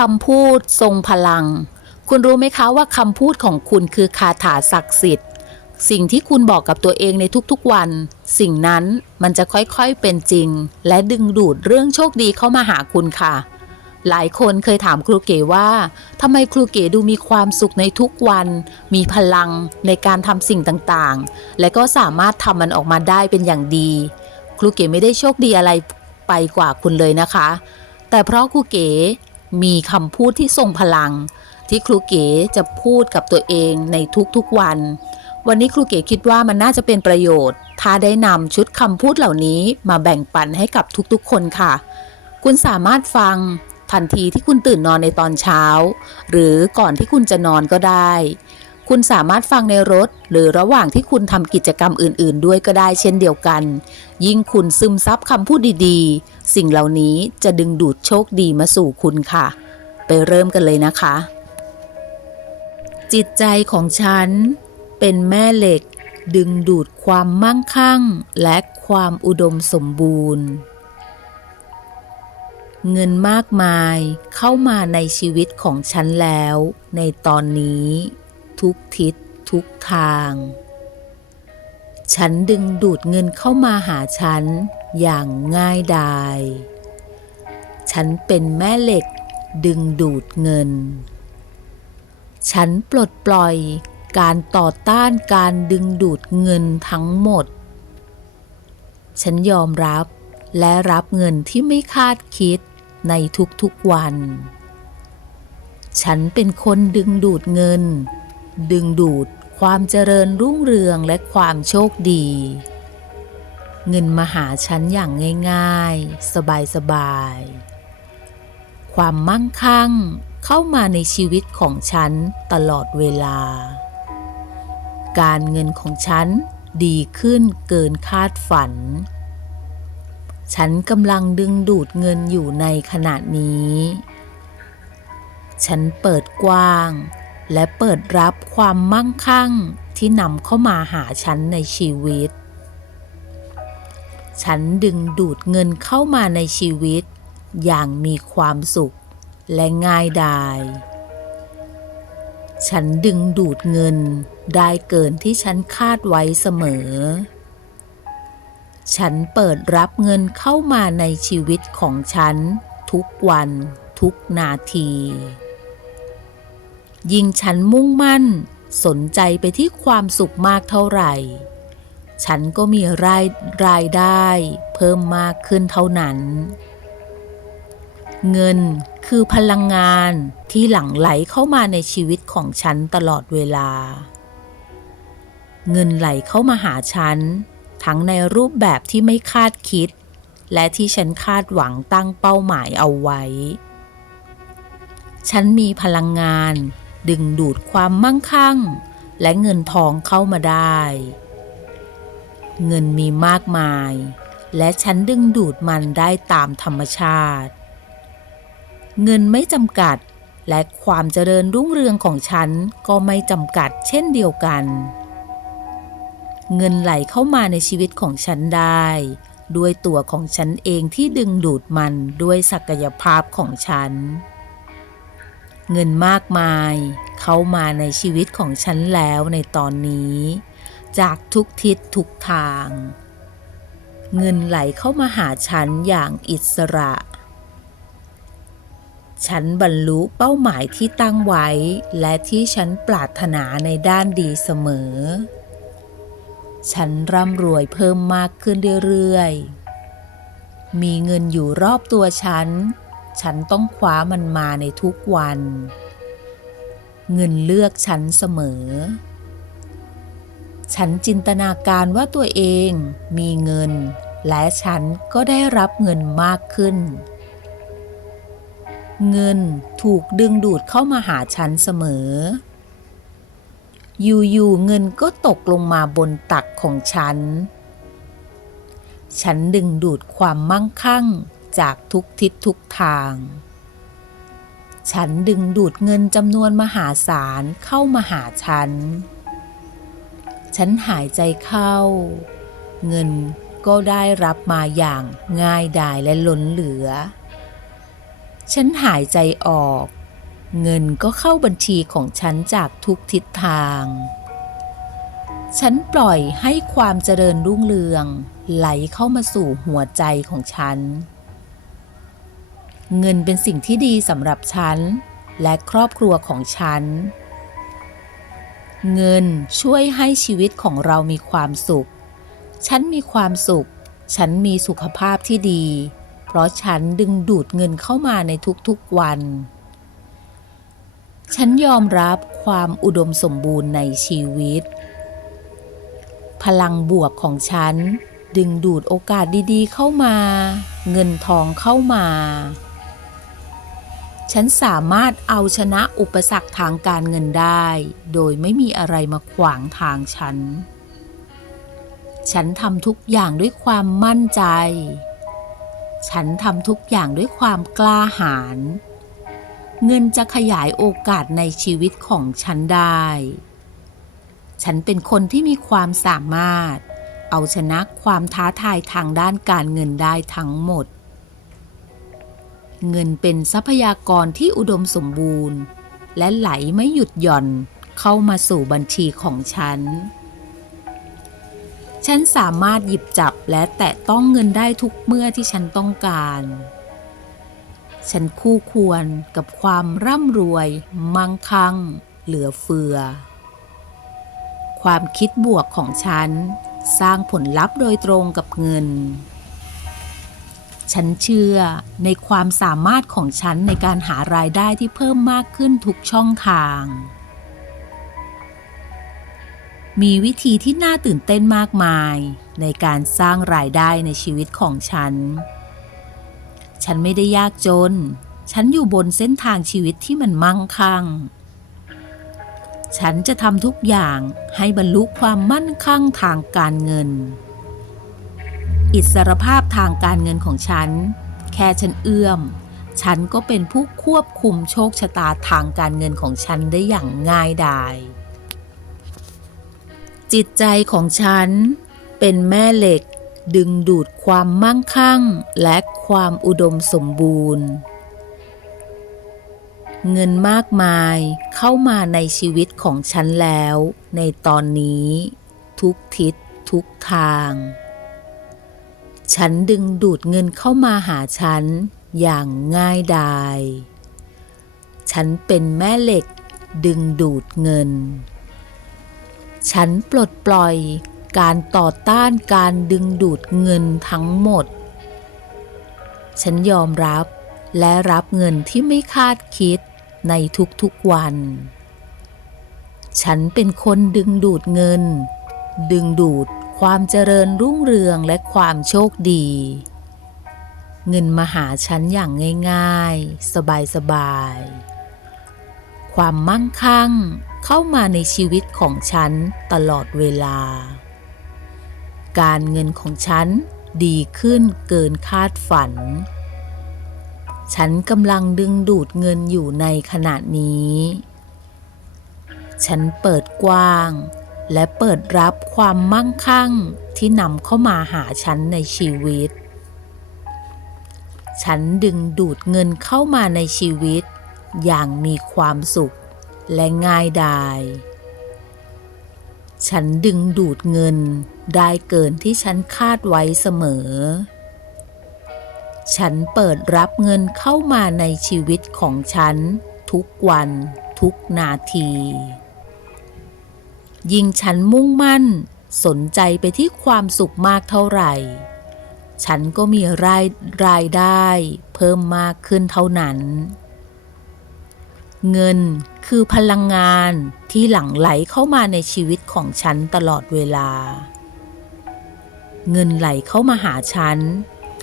คำพูดทรงพลัง คุณรู้ไหมคะว่าคำพูดของคุณคือคาถาศักดิ์สิทธิ์ สิ่งที่คุณบอกกับตัวเองในทุกๆวัน สิ่งนั้นมันจะค่อยๆเป็นจริง และดึงดูดเรื่องโชคดีเข้ามาหาคุณค่ะ หลายคนเคยถามครูเก๋ว่าทำไมครูเก๋ดูมีความสุขในทุกวัน มีพลังในการทำสิ่งต่างๆ และก็สามารถทำมันออกมาได้เป็นอย่างดี ครูเก๋ไม่ได้โชคดีอะไรไปกว่าคุณเลยนะคะ แต่เพราะครูเก๋ มีคำพูดที่ทรงพลัง ที่ครูเก๋จะพูดกับตัวเองในทุกๆวัน วันนี้ครูเก๋คิดว่ามันน่าจะเป็นประโยชน์ ถ้าได้นำชุดคำพูดเหล่านี้มาแบ่งปันให้กับทุกๆคนค่ะ คุณสามารถฟังทันทีที่คุณตื่นนอนในตอนเช้า หรือก่อนที่คุณจะนอนก็ได้ คุณสามารถฟังในรถ หรือระหว่างที่คุณทำกิจกรรมอื่น ๆ ด้วยก็ได้เช่นเดียวกัน ยิ่งคุณซึมซับคำพูดดีๆ สิ่งเหล่านี้จะดึงดูดโชคดีมาสู่คุณค่ะ ไปเริ่มกันเลยนะคะ จิตใจของฉัน เป็นแม่เหล็ก ดึงดูดความมั่งคั่ง และความอุดมสมบูรณ์ เงินมากมายเข้ามาในชีวิตของฉันแล้ว ในตอนนี้ ทุกทิศทุกทาง ฉันดึงดูดเงินเข้ามาหาฉันอย่างง่ายดาย ฉันเป็นแม่เหล็กดึงดูดเงิน ฉันปลดปล่อยการต่อต้านการดึงดูดเงินทั้งหมด ฉันยอมรับและรับเงินที่ไม่คาดคิดในทุกๆวัน ฉันเป็นคนดึงดูดเงิน ดึงดูดความเจริญรุ่งเรืองและความโชคดี เงินมาหาฉันอย่างง่ายๆ สบายๆ ความมั่งคั่งเข้ามาในชีวิตของฉันตลอดเวลา การเงินของฉันดีขึ้นเกินคาดฝัน ฉันกำลังดึงดูดเงินอยู่ในขณะนี้ ฉันเปิดกว้าง และเปิดรับความมั่งคั่งที่นำเข้ามาหาฉันในชีวิต ฉันดึงดูดเงินเข้ามาในชีวิต อย่างมีความสุขและง่ายดาย ฉันดึงดูดเงินได้เกินที่ฉันคาดไว้เสมอ ฉันเปิดรับเงินเข้ามาในชีวิตของฉัน ทุกวันทุกนาที ยิ่งฉันมุ่งมั่น สนใจไปที่ความสุขมากเท่าไหร่ ฉันก็มีรายรายได้ เพิ่มมากขึ้นเท่านั้น เงินคือพลังงานที่หลั่งไหลเข้ามาในชีวิตของฉันตลอดเวลา เงินไหลเข้ามาหาฉัน ทั้งในรูปแบบที่ไม่คาดคิด และที่ฉันคาดหวังตั้งเป้าหมายเอาไว้ ฉันมีพลังงาน ดึงดูดความมั่งคั่ง และเงินทองเข้ามาได้ เงินมีมากมาย และฉันดึงดูดมันได้ตามธรรมชาติ เงินไม่จำกัดและความเจริญรุ่งเรืองของฉันก็ไม่จำกัดเช่นเดียวกัน เงินไหลเข้ามาในชีวิตของฉันได้ ด้วยตัวของฉันเองที่ดึงดูดมันด้วยศักยภาพของฉัน เงินมากมายเข้ามาในชีวิตของฉันแล้วในตอนนี้ จากทุกทิศทุกทาง เงินไหลเข้ามาหาฉันอย่างอิสระ ฉันบรรลุเป้าหมายที่ตั้งไว้ และที่ฉันปรารถนาในด้านดีเสมอ ฉันร่ำรวยเพิ่มมากขึ้นเรื่อยๆมีเงินอยู่รอบตัวฉัน ฉันต้องคว้ามันมาในทุกวัน เงินเลือกฉันเสมอ ฉันจินตนาการว่าตัวเองมีเงิน และฉันก็ได้รับเงินมากขึ้น เงินถูกดึงดูดเข้ามาหาฉันเสมอ อยู่ๆเงินก็ตกลงมาบนตักของฉัน ฉันดึงดูดความมั่งคั่ง จากทุกทิศทุกทาง ฉันดึงดูดเงินจำนวนมหาศาลเข้ามาหาฉัน ฉันหายใจเข้า เงินก็ได้รับมาอย่างง่ายดายและล้นเหลือ ฉันหายใจออก เงินก็เข้าบัญชีของฉันจากทุกทิศทาง ฉันปล่อยให้ความเจริญรุ่งเรือง ไหลเข้ามาสู่หัวใจของฉัน เงินเป็นสิ่งที่ดีสำหรับฉัน และครอบครัวของฉัน เงินช่วยให้ชีวิตของเรามีความสุข ฉันมีความสุข ฉันมีสุขภาพที่ดี เพราะฉันดึงดูดเงินเข้ามาในทุกๆวัน ฉันยอมรับความอุดมสมบูรณ์ในชีวิต พลังบวกของฉันดึงดูดโอกาสดีๆ เข้ามา เงินทองเข้ามา ฉันสามารถเอาชนะอุปสรรคทางการเงินได้ โดยไม่มีอะไรมาขวางทางฉัน ฉันทำทุกอย่างด้วยความมั่นใจ ฉันทำทุกอย่างด้วยความกล้าหาญ เงินจะขยายโอกาสในชีวิตของฉันได้ ฉันเป็นคนที่มีความสามารถ เอาชนะความท้าทายทางด้านการเงินได้ทั้งหมด เงินเป็นทรัพยากรที่อุดมสมบูรณ์ และไหลไม่หยุดหย่อนเข้ามาสู่บัญชีของฉัน ฉันสามารถหยิบจับและแตะต้องเงินได้ทุกเมื่อที่ฉันต้องการ ฉันคู่ควรกับความร่ำรวย มั่งคั่ง เหลือเฟือ ความคิดบวกของฉันสร้างผลลัพธ์โดยตรงกับเงิน ฉันเชื่อในความสามารถของฉันในการหารายได้ที่เพิ่มมากขึ้นทุกช่องทาง มีวิธีที่น่าตื่นเต้นมากมายในการสร้างรายได้ในชีวิตของฉัน ฉันไม่ได้ยากจน ฉันอยู่บนเส้นทางชีวิตที่มันมั่งคั่ง ฉันจะทำทุกอย่างให้บรรลุความมั่นคั่งทางการเงิน อิสรภาพทางการเงินของฉัน แค่ฉันเอื้อม ฉันก็เป็นผู้ควบคุมโชคชะตาทางการเงินของฉันได้อย่างง่ายดาย จิตใจของฉัน เป็นแม่เหล็ก ดึงดูดความมั่งคั่ง และความอุดมสมบูรณ์ เงินมากมายเข้ามาในชีวิตของฉันแล้ว ในตอนนี้ ทุกทิศทุกทาง ฉันดึงดูดเงินเข้ามาหาฉันอย่างง่ายดาย ฉันเป็นแม่เหล็กดึงดูดเงิน ฉันปลดปล่อยการต่อต้านการดึงดูดเงินทั้งหมด ฉันยอมรับและรับเงินที่ไม่คาดคิดในทุกๆวัน ฉันเป็นคนดึงดูดเงิน ดึงดูด ความเจริญรุ่งเรืองและความโชคดี เงินมาหาฉันอย่างง่ายๆ สบายๆ ความมั่งคั่งเข้ามาในชีวิตของฉันตลอดเวลา การเงินของฉันดีขึ้นเกินคาดฝัน ฉันกำลังดึงดูดเงินอยู่ในขณะนี้ ฉันเปิดกว้าง และเปิดรับความมั่งคั่งที่นำเข้ามาหาฉันในชีวิต ฉันดึงดูดเงินเข้ามาในชีวิต อย่างมีความสุขและง่ายดาย ฉันดึงดูดเงินได้เกินที่ฉันคาดไว้เสมอ ฉันเปิดรับเงินเข้ามาในชีวิตของฉัน ทุกวันทุกนาที ยิ่งฉันมุ่งมั่น สนใจไปที่ความสุขมากเท่าไหร่ ฉันก็มีรายรายได้ เพิ่มมากขึ้นเท่านั้น เงินคือพลังงานที่หลั่งไหลเข้ามาในชีวิตของฉันตลอดเวลา เงินไหลเข้ามาหาฉัน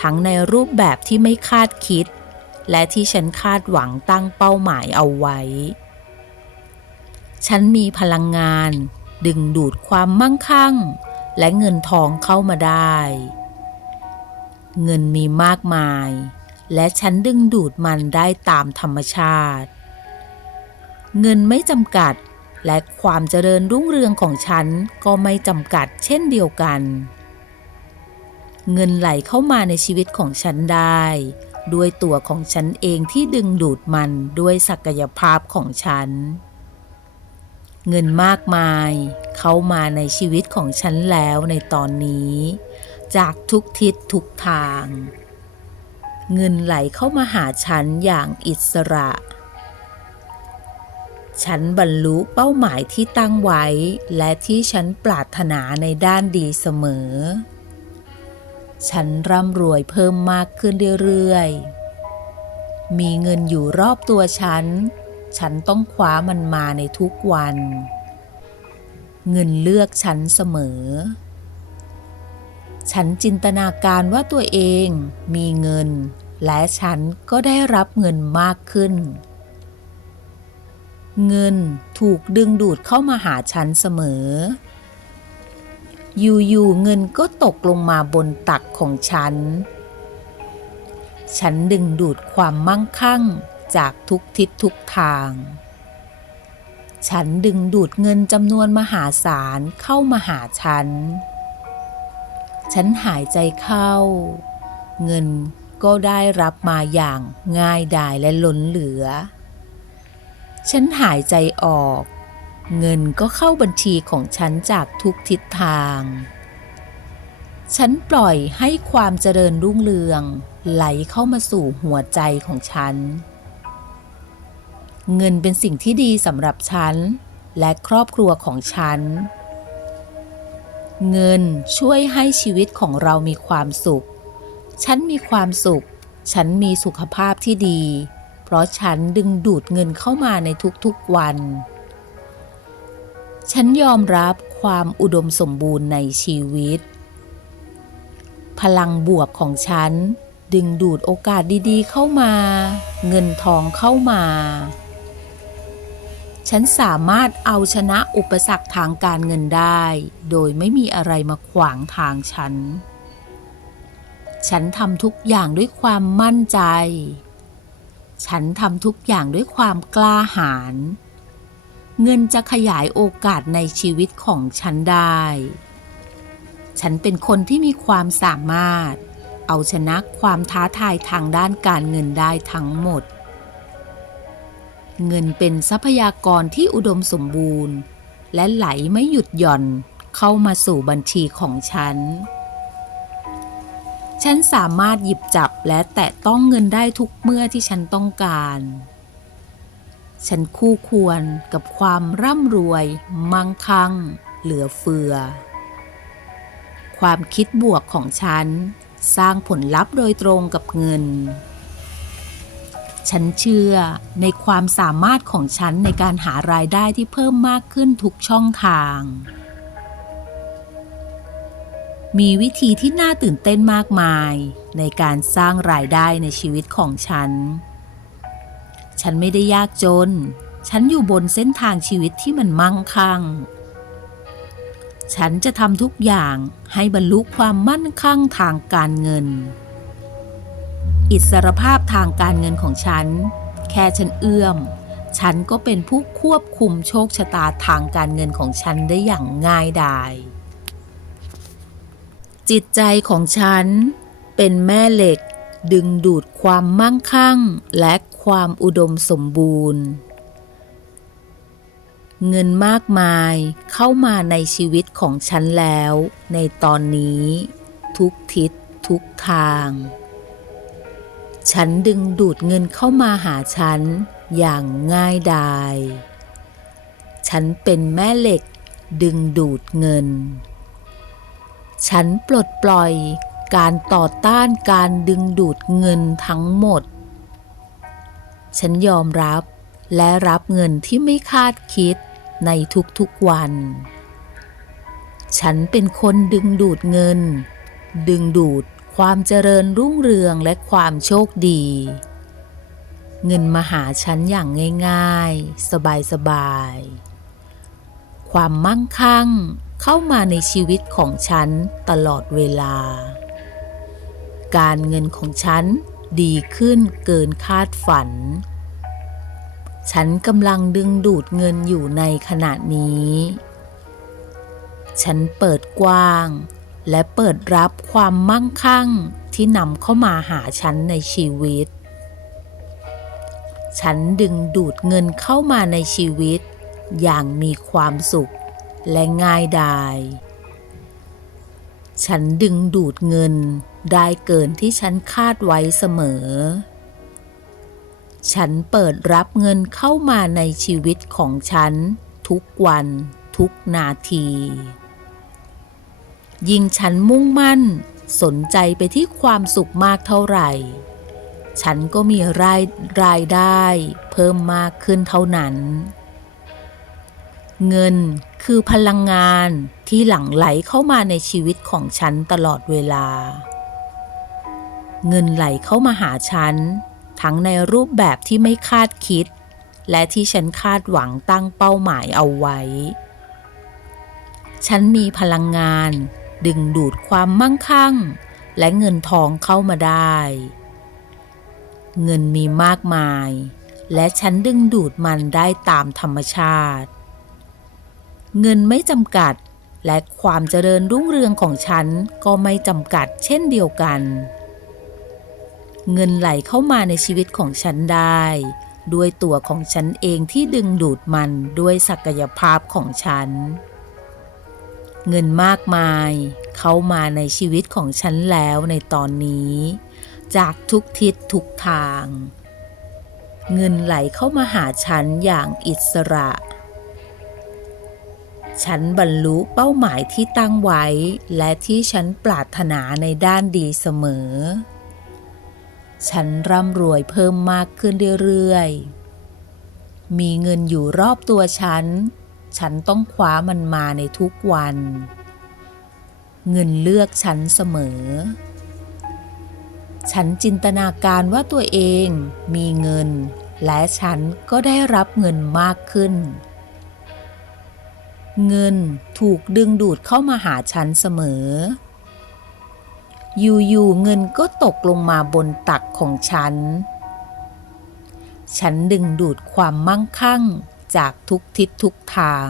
ทั้งในรูปแบบที่ไม่คาดคิด และที่ฉันคาดหวังตั้งเป้าหมายเอาไว้ฉันมีพลังงาน ดึงดูดความมั่งคั่ง และเงินทองเข้ามาได้ เงินมีมากมาย และฉันดึงดูดมันได้ตามธรรมชาติ เงินไม่จำกัดและความเจริญรุ่งเรืองของฉันก็ไม่จำกัดเช่นเดียวกัน เงินไหลเข้ามาในชีวิตของฉันได้ ด้วยตัวของฉันเองที่ดึงดูดมันด้วยศักยภาพของฉัน เงินมากมายเข้ามาในชีวิตของฉันแล้วในตอนนี้ จากทุกทิศทุกทาง เงินไหลเข้ามาหาฉันอย่างอิสระ ฉันบรรลุเป้าหมายที่ตั้งไว้ และที่ฉันปรารถนาในด้านดีเสมอ ฉันร่ำรวยเพิ่มมากขึ้นเรื่อยๆมีเงินอยู่รอบตัวฉัน ฉันต้องคว้ามันมาในทุกวัน เงินเลือกฉันเสมอ ฉันจินตนาการว่าตัวเองมีเงิน และฉันก็ได้รับเงินมากขึ้น เงินถูกดึงดูดเข้ามาหาฉันเสมอ อยู่ๆเงินก็ตกลงมาบนตักของฉัน ฉันดึงดูดความมั่งคั่ง จากทุกทิศทุกทาง ฉันดึงดูดเงินจำนวนมหาศาลเข้ามาหาฉัน ฉันหายใจเข้า เงินก็ได้รับมาอย่างง่ายดายและล้นเหลือ ฉันหายใจออก เงินก็เข้าบัญชีของฉันจากทุกทิศทาง ฉันปล่อยให้ความเจริญรุ่งเรือง ไหลเข้ามาสู่หัวใจของฉัน เงินเป็นสิ่งที่ดีสำหรับฉัน และครอบครัวของฉัน เงินช่วยให้ชีวิตของเรามีความสุข ฉันมีความสุข ฉันมีสุขภาพที่ดี เพราะฉันดึงดูดเงินเข้ามาในทุกๆวัน ฉันยอมรับความอุดมสมบูรณ์ในชีวิต พลังบวกของฉันดึงดูดโอกาสดีๆ เข้ามา เงินทองเข้ามา ฉันสามารถเอาชนะอุปสรรคทางการเงินได้ โดยไม่มีอะไรมาขวางทางฉัน ฉันทำทุกอย่างด้วยความมั่นใจ ฉันทำทุกอย่างด้วยความกล้าหาญ เงินจะขยายโอกาสในชีวิตของฉันได้ ฉันเป็นคนที่มีความสามารถ เอาชนะความท้าทายทางด้านการเงินได้ทั้งหมด เงินเป็นทรัพยากรที่อุดมสมบูรณ์ และไหลไม่หยุดหย่อนเข้ามาสู่บัญชีของฉัน ฉันสามารถหยิบจับและแตะต้องเงินได้ทุกเมื่อที่ฉันต้องการ ฉันคู่ควรกับความร่ำรวย มั่งคั่ง เหลือเฟือ ความคิดบวกของฉัน สร้างผลลัพธ์โดยตรงกับเงิน ฉันเชื่อในความสามารถของฉันในการหารายได้ที่เพิ่มมากขึ้นทุกช่องทาง มีวิธีที่น่าตื่นเต้นมากมายในการสร้างรายได้ในชีวิตของฉัน ฉันไม่ได้ยากจน ฉันอยู่บนเส้นทางชีวิตที่มันมั่งคั่ง ฉันจะทำทุกอย่างให้บรรลุความมั่นคั่งทางการเงิน อิสรภาพทางการเงินของฉัน แค่ฉันเอื้อม ฉันก็เป็นผู้ควบคุมโชคชะตาทางการเงินของฉันได้อย่างง่ายดาย จิตใจของฉัน เป็นแม่เหล็ก ดึงดูดความมั่งคั่ง และความอุดมสมบูรณ์ เงินมากมายเข้ามาในชีวิตของฉันแล้ว ในตอนนี้ ทุกทิศทุกทาง ฉันดึงดูดเงินเข้ามาหาฉันอย่างง่ายดาย ฉันเป็นแม่เหล็กดึงดูดเงิน ฉันปลดปล่อยการต่อต้านการดึงดูดเงินทั้งหมด ฉันยอมรับและรับเงินที่ไม่คาดคิดในทุกๆวัน ฉันเป็นคนดึงดูดเงิน ดึงดูด ความเจริญรุ่งเรืองและความโชคดี เงินมาหาฉันอย่างง่ายๆ สบายๆ ความมั่งคั่งเข้ามาในชีวิตของฉันตลอดเวลา การเงินของฉันดีขึ้นเกินคาดฝัน ฉันกำลังดึงดูดเงินอยู่ในขณะนี้ ฉันเปิดกว้าง และเปิดรับความมั่งคั่งที่นำเข้ามาหาฉันในชีวิต ฉันดึงดูดเงินเข้ามาในชีวิต อย่างมีความสุขและง่ายดาย ฉันดึงดูดเงินได้เกินที่ฉันคาดไว้เสมอ ฉันเปิดรับเงินเข้ามาในชีวิตของฉัน ทุกวันทุกนาที ยิ่งฉันมุ่งมั่น สนใจไปที่ความสุขมากเท่าไหร่ ฉันก็มีรายรายได้ เพิ่มมากขึ้นเท่านั้น เงินคือพลังงานที่หลั่งไหลเข้ามาในชีวิตของฉันตลอดเวลา เงินไหลเข้ามาหาฉัน ทั้งในรูปแบบที่ไม่คาดคิด และที่ฉันคาดหวังตั้งเป้าหมายเอาไว้ฉันมีพลังงาน ดึงดูดความมั่งคั่ง และเงินทองเข้ามาได้ เงินมีมากมาย และฉันดึงดูดมันได้ตามธรรมชาติ เงินไม่จำกัดและความเจริญรุ่งเรืองของฉันก็ไม่จำกัดเช่นเดียวกัน เงินไหลเข้ามาในชีวิตของฉันได้ ด้วยตัวของฉันเองที่ดึงดูดมันด้วยศักยภาพของฉัน เงินมากมายเข้ามาในชีวิตของฉันแล้วในตอนนี้ จากทุกทิศทุกทาง เงินไหลเข้ามาหาฉันอย่างอิสระ ฉันบรรลุเป้าหมายที่ตั้งไว้ และที่ฉันปรารถนาในด้านดีเสมอ ฉันร่ำรวยเพิ่มมากขึ้นเรื่อยๆมีเงินอยู่รอบตัวฉัน ฉันต้องคว้ามันมาในทุกวัน เงินเลือกฉันเสมอ ฉันจินตนาการว่าตัวเองมีเงิน และฉันก็ได้รับเงินมากขึ้น เงินถูกดึงดูดเข้ามาหาฉันเสมอ อยู่ๆเงินก็ตกลงมาบนตักของฉัน ฉันดึงดูดความมั่งคั่ง จากทุกทิศทุกทาง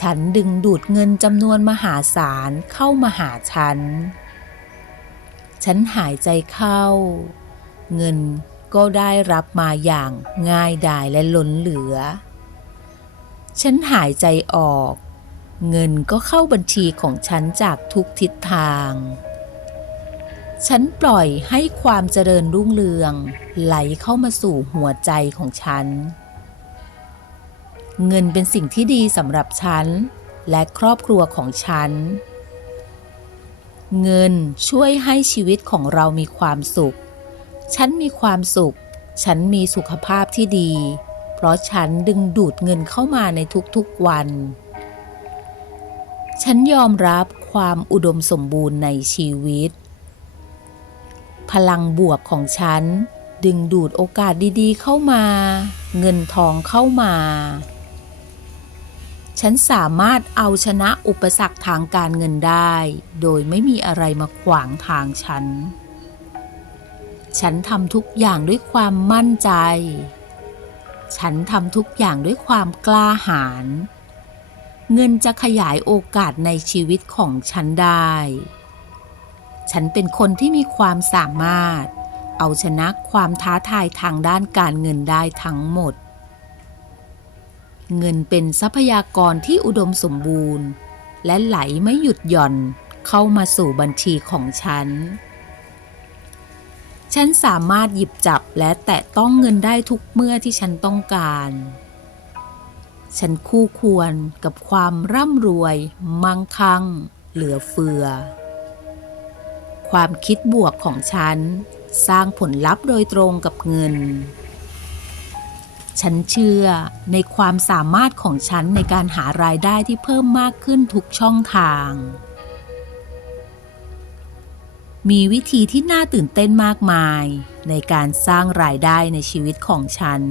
ฉันดึงดูดเงินจำนวนมหาศาลเข้ามาหาฉัน ฉันหายใจเข้า เงินก็ได้รับมาอย่างง่ายดายและล้นเหลือ ฉันหายใจออก เงินก็เข้าบัญชีของฉันจากทุกทิศทาง ฉันปล่อยให้ความเจริญรุ่งเรือง ไหลเข้ามาสู่หัวใจของฉัน เงินเป็นสิ่งที่ดีสำหรับฉัน และครอบครัวของฉัน เงินช่วยให้ชีวิตของเรามีความสุข ฉันมีความสุข ฉันมีสุขภาพที่ดี เพราะฉันดึงดูดเงินเข้ามาในทุกๆวัน ฉันยอมรับความอุดมสมบูรณ์ในชีวิต พลังบวกของฉันดึงดูดโอกาสดีๆ เข้ามา เงินทองเข้ามา ฉันสามารถเอาชนะอุปสรรคทางการเงินได้ โดยไม่มีอะไรมาขวางทางฉัน ฉันทำทุกอย่างด้วยความมั่นใจ ฉันทำทุกอย่างด้วยความกล้าหาญ เงินจะขยายโอกาสในชีวิตของฉันได้ ฉันเป็นคนที่มีความสามารถ เอาชนะความท้าทายทางด้านการเงินได้ทั้งหมด เงินเป็นทรัพยากรที่อุดมสมบูรณ์ และไหลไม่หยุดหย่อนเข้ามาสู่บัญชีของฉัน ฉันสามารถหยิบจับและแตะต้องเงินได้ทุกเมื่อที่ฉันต้องการ ฉันคู่ควรกับความร่ำรวย มั่งคั่ง เหลือเฟือ ความคิดบวกของฉัน สร้างผลลัพธ์โดยตรงกับเงิน ฉันเชื่อในความสามารถของฉันในการหารายได้ที่เพิ่มมากขึ้นทุกช่องทาง มีวิธีที่น่าตื่นเต้นมากมายในการสร้างรายได้ในชีวิตของฉัน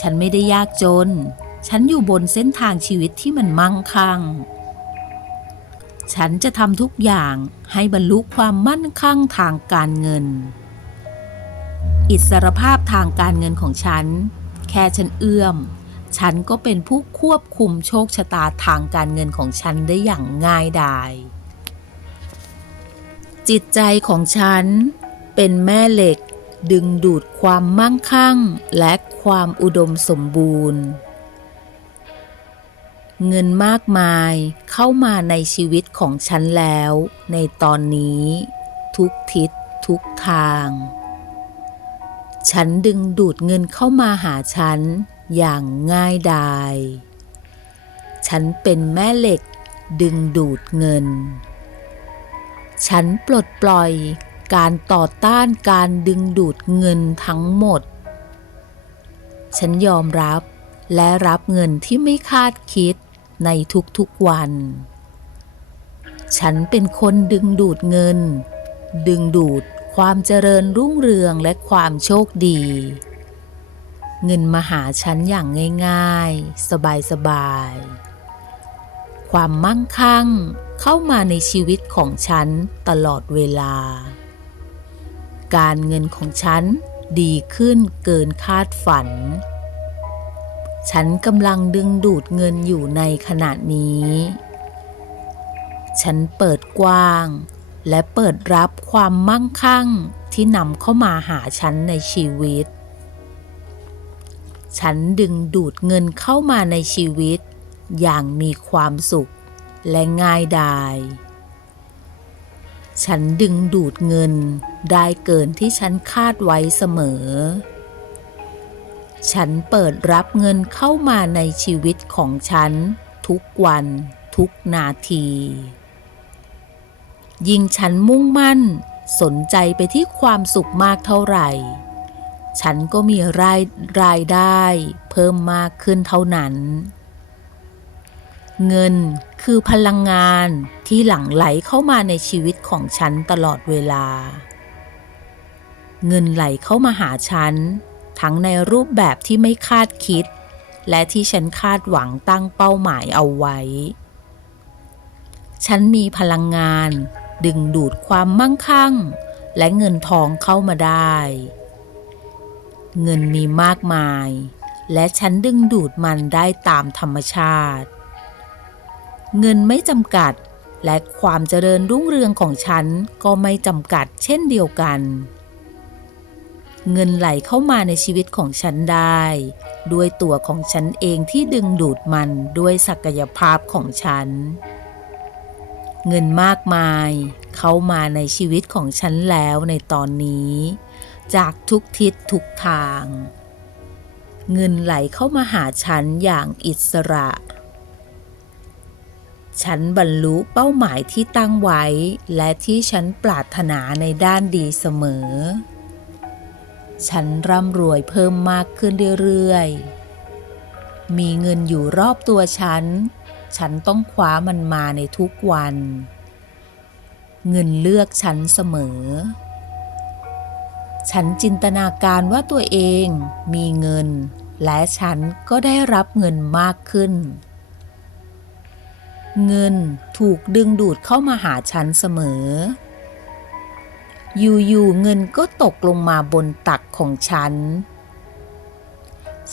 ฉันไม่ได้ยากจน ฉันอยู่บนเส้นทางชีวิตที่มันมั่งคั่ง ฉันจะทำทุกอย่างให้บรรลุความมั่นคั่งทางการเงิน อิสรภาพทางการเงินของฉัน แค่ฉันเอื้อม ฉันก็เป็นผู้ควบคุมโชคชะตาทางการเงินของฉันได้อย่างง่ายดาย จิตใจของฉัน เป็นแม่เหล็ก ดึงดูดความมั่งคั่ง และความอุดมสมบูรณ์ เงินมากมายเข้ามาในชีวิตของฉันแล้ว ในตอนนี้ ทุกทิศทุกทาง ฉันดึงดูดเงินเข้ามาหาฉันอย่างง่ายดาย ฉันเป็นแม่เหล็กดึงดูดเงิน ฉันปลดปล่อยการต่อต้านการดึงดูดเงินทั้งหมด ฉันยอมรับและรับเงินที่ไม่คาดคิดในทุกๆวัน ฉันเป็นคนดึงดูดเงิน ดึงดูด ความเจริญรุ่งเรืองและความโชคดี เงินมาหาฉันอย่างง่ายๆ สบายๆ ความมั่งคั่งเข้ามาในชีวิตของฉันตลอดเวลา การเงินของฉันดีขึ้นเกินคาดฝัน ฉันกำลังดึงดูดเงินอยู่ในขณะนี้ ฉันเปิดกว้าง และเปิดรับความมั่งคั่งที่นำเข้ามาหาฉันในชีวิต ฉันดึงดูดเงินเข้ามาในชีวิต อย่างมีความสุขและง่ายดาย ฉันดึงดูดเงินได้เกินที่ฉันคาดไว้เสมอ ฉันเปิดรับเงินเข้ามาในชีวิตของฉันทุกวันทุกนาที ยิ่งฉันมุ่งมั่น สนใจไปที่ความสุขมากเท่าไหร่ ฉันก็มีรายรายได้ เพิ่มมากขึ้นเท่านั้น เงินคือพลังงานที่หลั่งไหลเข้ามาในชีวิตของฉันตลอดเวลา เงินไหลเข้ามาหาฉัน ทั้งในรูปแบบที่ไม่คาดคิด และที่ฉันคาดหวังตั้งเป้าหมายเอาไว้ฉันมีพลังงาน ดึงดูดความมั่งคั่ง และเงินทองเข้ามาได้ เงินมีมากมาย และฉันดึงดูดมันได้ตามธรรมชาติ เงินไม่จำกัดและความเจริญรุ่งเรืองของฉันก็ไม่จำกัดเช่นเดียวกัน เงินไหลเข้ามาในชีวิตของฉันได้ ด้วยตัวของฉันเองที่ดึงดูดมันด้วยศักยภาพของฉัน เงินมากมาย เข้ามาในชีวิตของฉันแล้วในตอนนี้ จากทุกทิศทุกทาง เงินไหลเข้ามาหาฉันอย่างอิสระ ฉันบรรลุเป้าหมายที่ตั้งไว้ และที่ฉันปรารถนาในด้านดีเสมอ ฉันร่ำรวยเพิ่มมากขึ้นเรื่อยๆมีเงินอยู่รอบตัวฉัน ฉันต้องคว้ามันมาในทุกวัน เงินเลือกฉันเสมอ ฉันจินตนาการว่าตัวเองมีเงิน และฉันก็ได้รับเงินมากขึ้น เงินถูกดึงดูดเข้ามาหาฉันเสมอ อยู่ๆเงินก็ตกลงมาบนตักของฉัน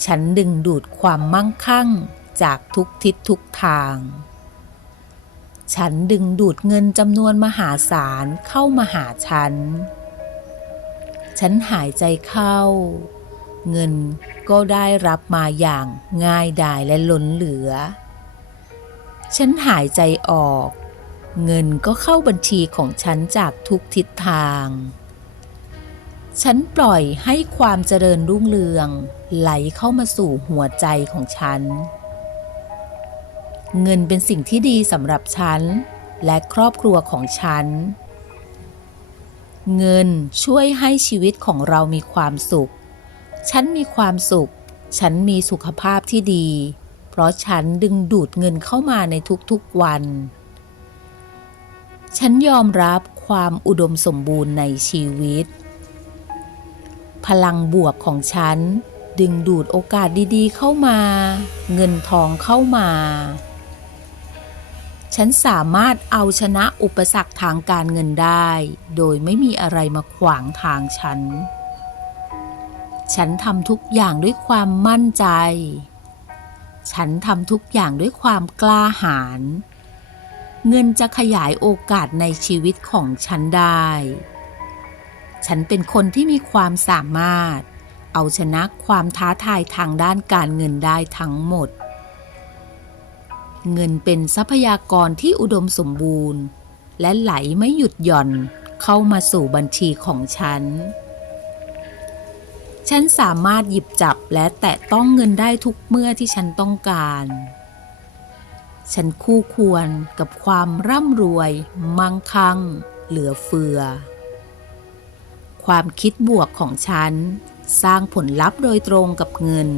ฉันดึงดูดความมั่งคั่ง จากทุกทิศทุกทาง ฉันดึงดูดเงินจำนวนมหาศาลเข้ามาหาฉัน ฉันหายใจเข้า เงินก็ได้รับมาอย่างง่ายดายและล้นเหลือ ฉันหายใจออก เงินก็เข้าบัญชีของฉันจากทุกทิศทางฉันปล่อยให้ความเจริญรุ่งเรือง ไหลเข้ามาสู่หัวใจของฉัน เงินเป็นสิ่งที่ดีสำหรับฉัน และครอบครัวของฉัน เงินช่วยให้ชีวิตของเรามีความสุข ฉันมีความสุข ฉันมีสุขภาพที่ดี เพราะฉันดึงดูดเงินเข้ามาในทุกๆวัน ฉันยอมรับความอุดมสมบูรณ์ในชีวิต พลังบวกของฉันดึงดูดโอกาสดีๆเข้ามา เงินทองเข้ามา ฉันสามารถเอาชนะอุปสรรคทางการเงินได้ โดยไม่มีอะไรมาขวางทางฉัน ฉันทำทุกอย่างด้วยความมั่นใจ ฉันทำทุกอย่างด้วยความกล้าหาญ เงินจะขยายโอกาสในชีวิตของฉันได้ ฉันเป็นคนที่มีความสามารถ เอาชนะความท้าทายทางด้านการเงินได้ทั้งหมด เงินเป็นทรัพยากรที่อุดมสมบูรณ์ และไหลไม่หยุดหย่อนเข้ามาสู่บัญชีของฉัน ฉันสามารถหยิบจับและแตะต้องเงินได้ทุกเมื่อที่ฉันต้องการ ฉันคู่ควรกับความร่ำรวย มั่งคั่ง เหลือเฟือ ความคิดบวกของฉันสร้างผลลัพธ์โดยตรงกับเงิน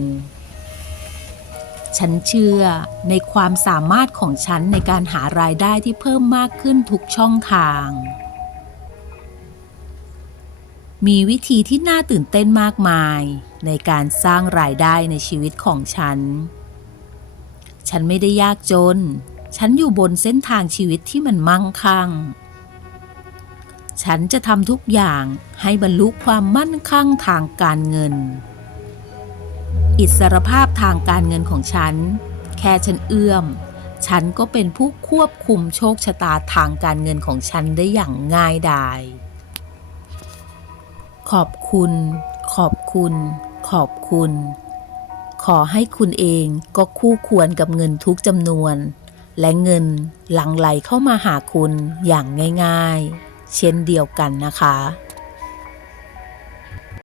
ฉันเชื่อในความสามารถของฉันในการหารายได้ที่เพิ่มมากขึ้นทุกช่องทาง มีวิธีที่น่าตื่นเต้นมากมายในการสร้างรายได้ในชีวิตของฉัน ฉันไม่ได้ยากจน ฉันอยู่บนเส้นทางชีวิตที่มันมั่งคั่ง ฉันจะทำทุกอย่างให้บรรลุความมั่นคั่งทางการเงิน อิสรภาพทางการเงินของฉัน แค่ฉันเอื้อม ฉันก็เป็นผู้ควบคุมโชคชะตาทางการเงินของฉันได้อย่างง่ายดาย ขอบคุณ ขอบคุณ ขอบคุณ ขอให้คุณเองก็คู่ควรกับเงินทุกจำนวน และเงินหลั่งไหลเข้ามาหาคุณอย่างง่าย ๆ เช่นเดียวกันนะคะ